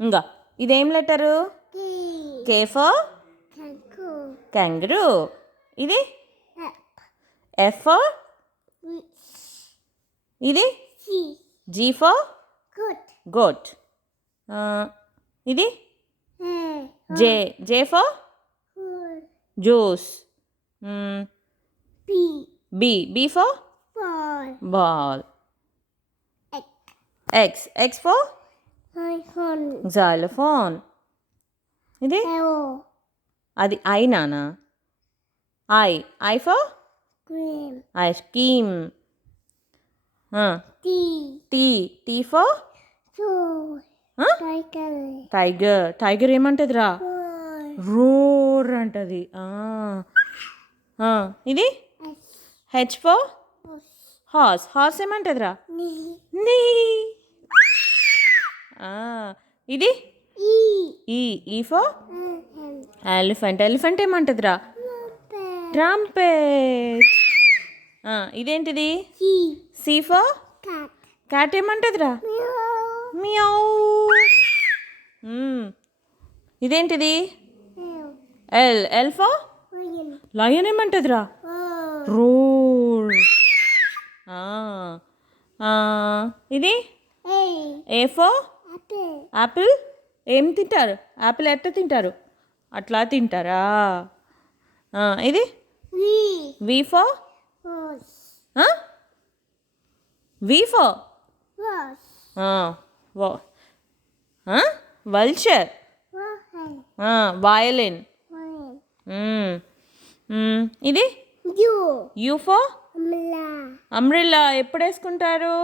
ఇంకా ఇదేం letter? K for kangaroo. ఇది ఎఫ్ ఫర్ ఇది జీ ఫర్ goat. ఇది J for juice. B for ball. X for xylophone. ఇది అది ఐ నానా. I for ice cream. T for tiger ఏమంటదిరా? రోర్ అంటది. ఇది హెచ్ ఫర్ హార్స్ ఏమంటదిరా? నీ. ఇది ఈ ఫర్ ఎలిఫెంట్ ఏమంటదిరా? ట్రంపెట్. ఇదేంటిది? సి ఫర్ క్యాట్ ఏమంటదిరా? మియావ్. ఇదేంటిది? ఎల్ ఫర్ లయన్ ఏమంటదిరా? రోర్. ఇది ఏ ఫర్ యాపిల్. ఏం తింటారు? యాపిల్ ఎట్లా తింటారు? అట్లా తింటారా? ఇది వి ఫర్ వల్చర్. వయలిన్. ఇది యూ ఫర్ అంబ్రెల్లా. ఎప్పుడు వేసుకుంటారు?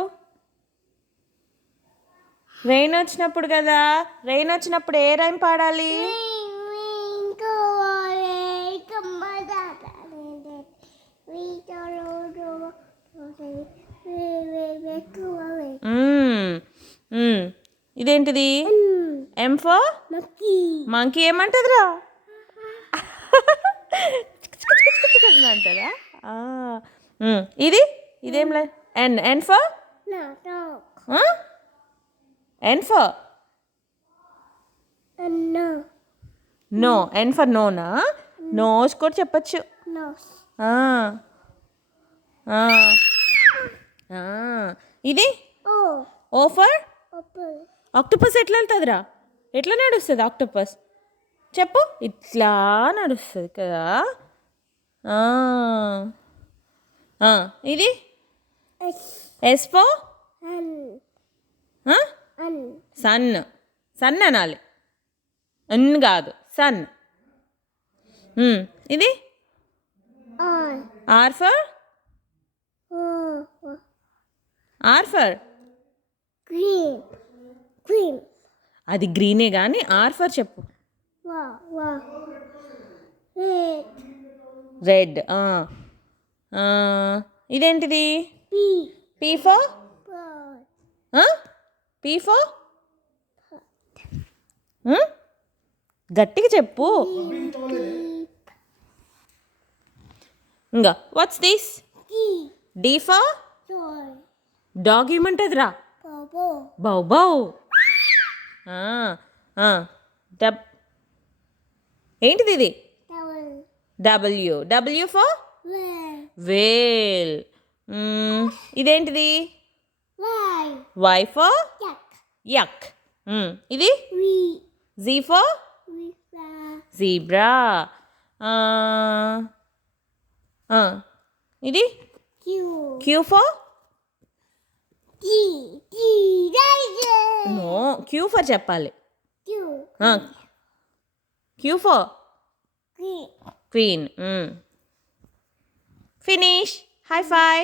రెయిన్ వచ్చినప్పుడు కదా. రెయిన్ వచ్చినప్పుడు ఏ రైమ్ పాడాలి? ఇదేంటిది? ఎం ఫర్ మంకీ ఏమంటదిరా? అంటదా? ఇదేం లే. N for no. N for నోనా? నోస్ కూడా చెప్పచ్చు. ఇది ఓ ఫర్ ఆక్టోపస్. ఎట్లా వెళ్తుందిరా? ఎట్లా నడుస్తుంది ఆక్టోపస్? చెప్పు. ఇట్లా నడుస్తుంది కదా. ఇది ఎస్ ఫర్ సన్ అనాలి. అన్ కాదు, సన్. ఇది ఆర్ ఫర్ అది గ్రీనే కానీ ఆర్ ఫర్ చెప్పు. రెడ్. ఇదేంటిది? పీ ఫర్ గట్టిగా చెప్పు. ఇంకా what's this? D for dog ఏమంటదిరా? Bow bow. ఏంటిది ఇది? W for whale. ఇదేంటిది? Y for yak. ఇది జీ ఫర్ జీబ్రా. ఇది Q for no. Q for చెప్పాలి. Q for queen. Finish. High phi.